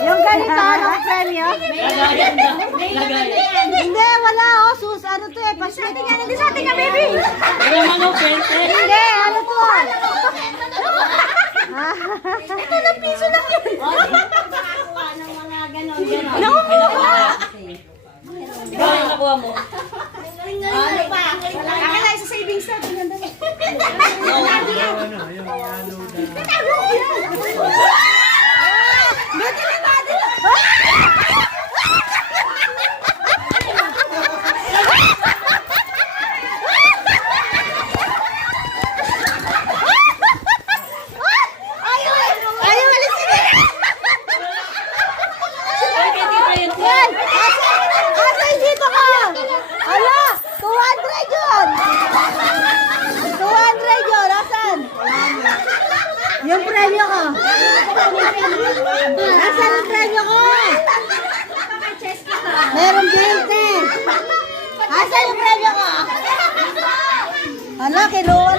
Yung ganito, ang premyo? Lagayan. Hindi, wala oh. Sus, ano to eh? Paslit. Hindi sa atin ka, baby. Alam mo, pwede. Hindi, ano to? Ito na piso lang yun. Nakuha. Ikaw yung nakuha mo. Ano pa? Akin na isa savings na. Ayaw, alisin niya. Yan! Asan dito ka? Ala! 200 yun! 200 yun! Asan? Yung premyo ko! Asan yung premyo ko? Meron 20! Asan yung premyo ko? Ala, kinuha